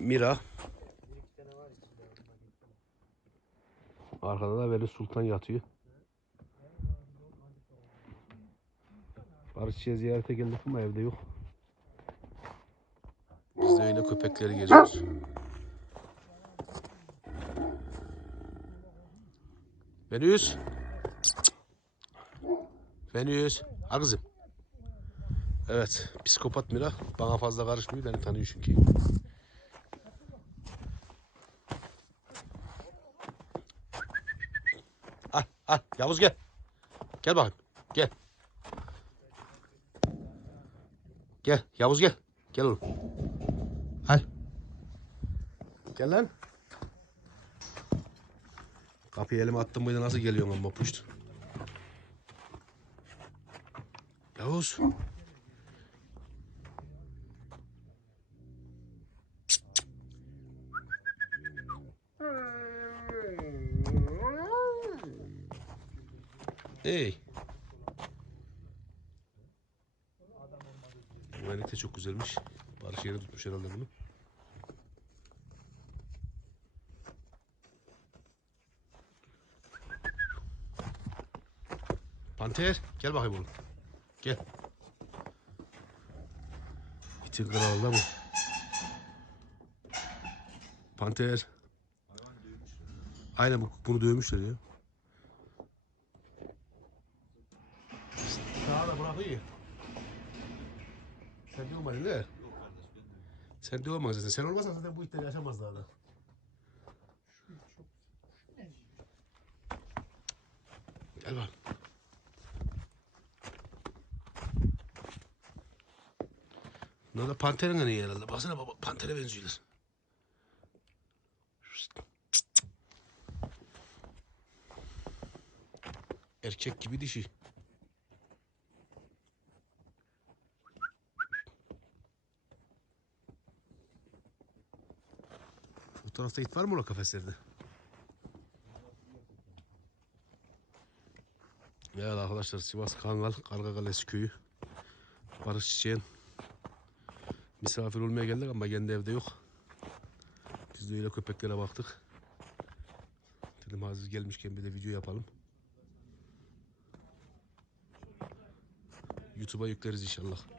Mira. Arkada da Veli Sultan yatıyor. Barışçı'ya ziyarete geldik ama evde yok. Biz de öyle köpekleri geziyoruz. Venüs. Venüs. Al kızım. Evet. Psikopat Mira. Bana fazla karışmıyor. Beni tanıyor çünkü. Al. Yavuz gel. Gel bakayım. Gel. Gel. Yavuz gel. Gel oğlum. Al. Gel lan. Kapıyı elime attım mıydı nasıl geliyorsun amma puşt. Yavuz. Renk de çok güzelmiş. Barış yere tutmuş herhalde bunu. Panter gel bakayım oğlum. Gel. İtin kralı da bu. Panter. Aynen bu- bunu dövmüşler ya. Bırakıyor. Sen dövmedin değil mi? Sen dövmedin zaten. Sen olmasan zaten bu işleri yaşamazlar da. Gel bak. Bunlar da panterin iyi herhalde. Baksana baba pantere benziyorlar. Erkek gibi dişi. Tarafta it var mı o kafeslerde? Evet arkadaşlar Sivas Kangal Karga Kalesi köyü. Barış Çiçek'in misafir olmaya geldik ama kendi evde yok. Biz de öyle köpeklere baktık. Dedim hazır gelmişken bir de video yapalım. YouTube'a yükleriz inşallah.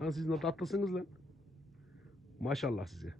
Lan siz ne tatlısınız lan. Maşallah size.